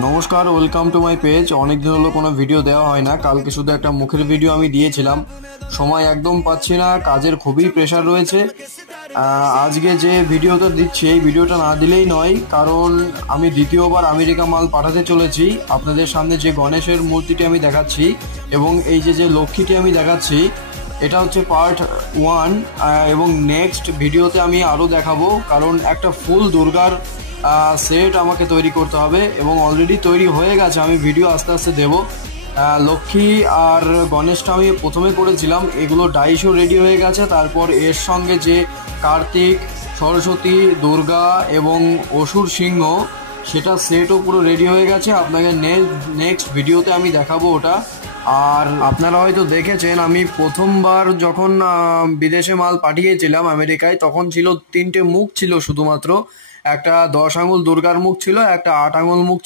নমস্কার, welcome to my page. অনেক দিন হলো কোনো ভিডিও দেওয়া হয় না। কালকে শুধু একটা মুখের ভিডিও আমি দিয়েছিলাম, সময় একদম পাচ্ছি না, কাজের খুবই প্রেশার রয়েছে। আজকে যে ভিডিওটা দিচ্ছি এই ভিডিওটা না দিলেই নয়, কারণ আমি দ্বিতীয়বার আমেরিকা মাল পাঠাতে চলেছি। আপনাদের সামনে যে গণেশের মূর্তিটি আমি দেখাচ্ছি এবং এই যে লক্ষ্মীটি আমি দেখাচ্ছি, এটা হচ্ছে পার্ট 1 এবং নেক্সট ভিডিওতে আমি আরও দেখাবো, কারণ একটা ফুল দুর্গার সেট আমাকে তৈরি করতে হবে এবং অলরেডি তৈরি হয়ে গেছে। আমি ভিডিও আস্তে আস্তে দেবো। লক্ষ্মী আর গণেশটা আমি প্রথমে করেছিলাম, এগুলো ডাইশও রেডি হয়ে গেছে। তারপর এর সঙ্গে যে কার্তিক, সরস্বতী, দুর্গা এবং অসুর সিংহ, সেটা সেটও পুরো রেডি হয়ে গেছে। আপনাকে নেক্সট ভিডিওতে আমি দেখাবো ওটা। আর আপনারা হয়তো দেখেছেন, আমি প্রথমবার যখন বিদেশে মাল পাঠিয়েছিলাম আমেরিকায়, তখন ছিল 3টে মুখ ছিল শুধুমাত্র। একটা 10 আঙুল দুর্গার মুখ ছিল, একটা 8 আঙুল মুখ